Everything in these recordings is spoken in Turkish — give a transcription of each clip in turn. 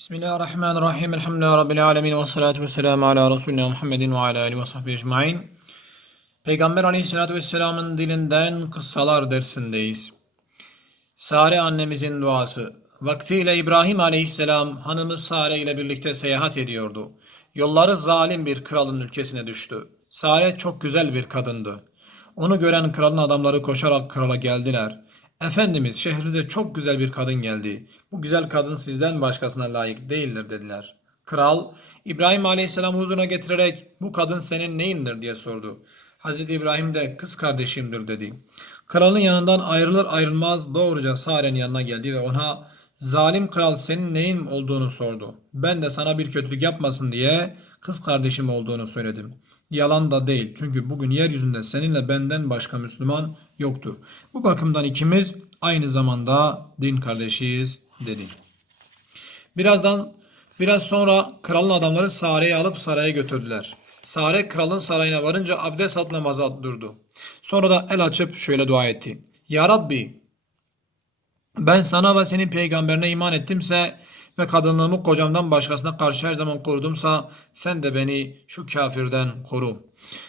Bismillahirrahmanirrahim. Elhamdülillahi Rabbil alemin. Ve salatu ve selamu ala Resulina Muhammedin ve ala alihi ve sahbihi ecmain. Peygamber aleyhissalatü vesselamın dilinden kıssalar dersindeyiz. Sare annemizin duası. Vaktiyle İbrahim aleyhisselam hanımı Sare ile birlikte seyahat ediyordu. Yolları zalim bir kralın ülkesine düştü. Sare çok güzel bir kadındı. Onu gören kralın adamları koşarak krala geldiler. Efendimiz şehrinize çok güzel bir kadın geldi. Bu güzel kadın sizden başkasına layık değildir dediler. Kral İbrahim Aleyhisselam huzuruna getirerek bu kadın senin neyindir diye sordu. Hazreti İbrahim de kız kardeşimdir dedi. Kralın yanından ayrılır ayrılmaz doğruca Sare'nin yanına geldi ve ona zalim kral senin neyin olduğunu sordu. Ben de sana bir kötülük yapmasın diye kız kardeşim olduğunu söyledim. Yalan da değil. Çünkü bugün yeryüzünde seninle benden başka Müslüman yoktur. Bu bakımdan ikimiz aynı zamanda din kardeşiyiz dedi. Birazdan biraz sonra kralın adamları Sare'yi alıp saraya götürdüler. Sare kralın sarayına varınca abdest alıp namaza durdu. Sonra da el açıp şöyle dua etti. Ya Rabbi ben sana ve senin peygamberine iman ettimse ve kadınlığımı kocamdan başkasına karşı her zaman korudumsa sen de beni şu kafirden koru.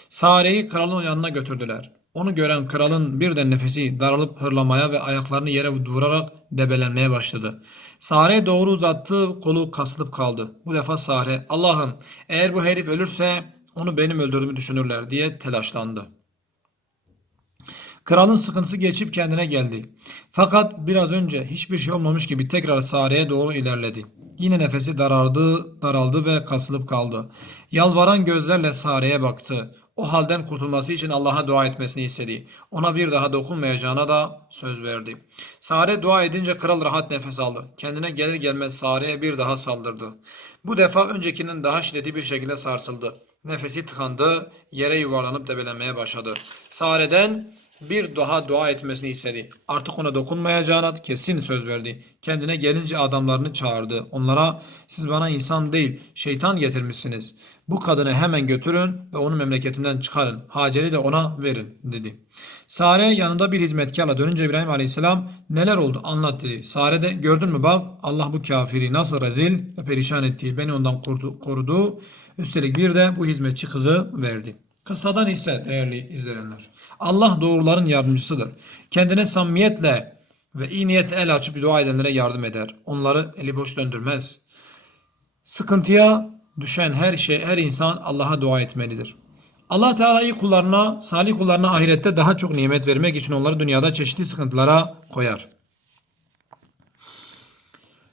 Sare'yi kralın yanına götürdüler. Onu gören kralın birden nefesi daralıp hırlamaya ve ayaklarını yere vurarak debelenmeye başladı. Sare doğru uzattığı kolu kasılıp kaldı. Bu defa Sare Allah'ım eğer bu herif ölürse onu benim öldürdüğümü düşünürler diye telaşlandı. Kralın sıkıntısı geçip kendine geldi. Fakat biraz önce hiçbir şey olmamış gibi tekrar Sare'ye doğru ilerledi. Yine nefesi daraldı, daraldı ve kasılıp kaldı. Yalvaran gözlerle Sare'ye baktı. O halden kurtulması için Allah'a dua etmesini istedi. Ona bir daha dokunmayacağına da söz verdi. Sare dua edince kral rahat nefes aldı. Kendine gelir gelmez Sare'ye bir daha saldırdı. Bu defa öncekinden daha şiddetli bir şekilde sarsıldı. Nefesi tıkandı, yere yuvarlanıp debelenmeye başladı. Sare'den bir daha dua etmesini istedi. Artık ona dokunmayacağına kesin söz verdi. Kendine gelince adamlarını çağırdı. Onlara siz bana insan değil şeytan getirmişsiniz. Bu kadını hemen götürün ve onu memleketinden çıkarın. Hacer'i de ona verin dedi. Sare yanında bir hizmetkarla dönünce İbrahim Aleyhisselam neler oldu anlat dedi. Sare de gördün mü bak Allah bu kafiri nasıl rezil ve perişan etti. Beni ondan korudu. Üstelik bir de bu hizmetçi kızı verdi. Kıssadan ise değerli izleyenler. Allah doğruların yardımcısıdır. Kendine samimiyetle ve iyi niyetle el açıp dua edenlere yardım eder. Onları eli boş döndürmez. Sıkıntıya düşen her şey, her insan Allah'a dua etmelidir. Allah Teala iyi kullarına, salih kullarına ahirette daha çok nimet vermek için onları dünyada çeşitli sıkıntılara koyar.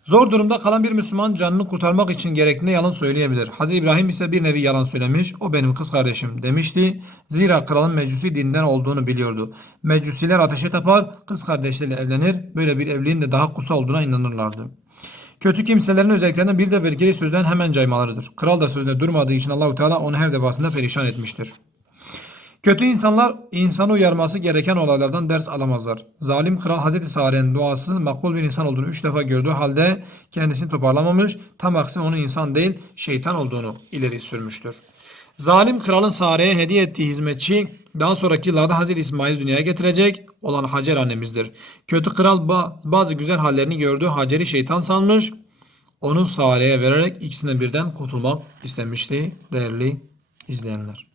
Zor durumda kalan bir Müslüman canını kurtarmak için gerektiğinde yalan söyleyebilir. Hazreti İbrahim ise bir nevi yalan söylemiş. O benim kız kardeşim demişti. Zira kralın mecusi dinden olduğunu biliyordu. Mecusiler ateşe tapar, kız kardeşleriyle evlenir. Böyle bir evliliğin de daha kutsal olduğuna inanırlardı. Kötü kimselerin özelliklerinden bir de vergili sözden hemen caymalarıdır. Kral da sözünde durmadığı için Allahu Teala onu her defasında perişan etmiştir. Kötü insanlar insanı uyarması gereken olaylardan ders alamazlar. Zalim kral Hazreti Sare'nin duası makbul bir insan olduğunu üç defa gördüğü halde kendisini toparlamamış, tam aksine onun insan değil şeytan olduğunu ileri sürmüştür. Zalim kralın Sare'ye hediye ettiği hizmetçi daha sonraki yıllarda Hazreti İsmail dünyaya getirecek olan Hacer annemizdir. Kötü kral bazı güzel hallerini gördüğü Hacer'i şeytan sanmış, onu Sare'ye vererek ikisinden birden kurtulmak istemişti değerli izleyenler.